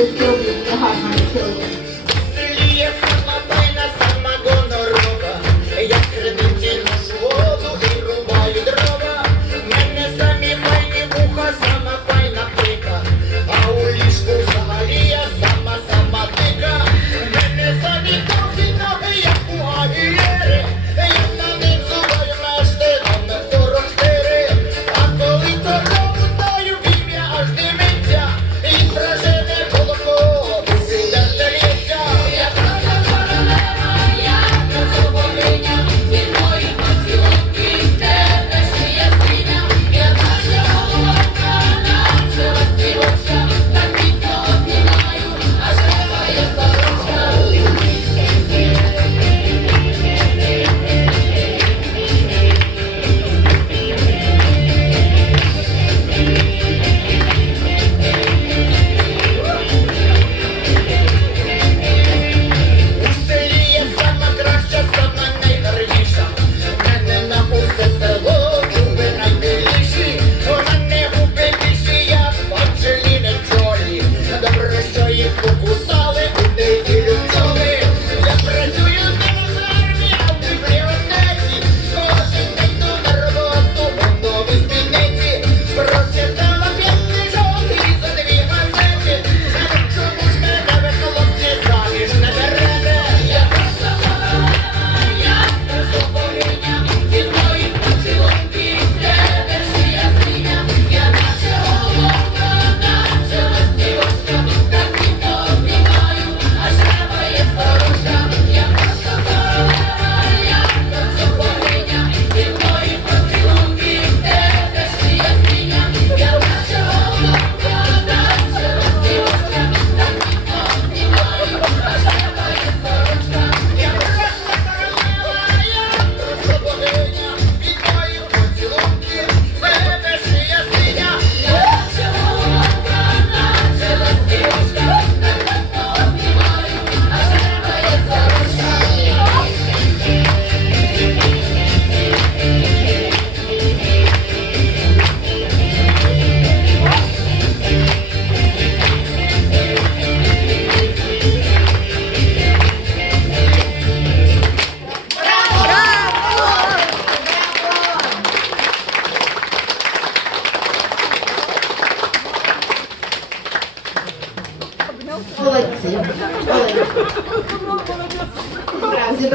Will be behind. Молодці. Молодці.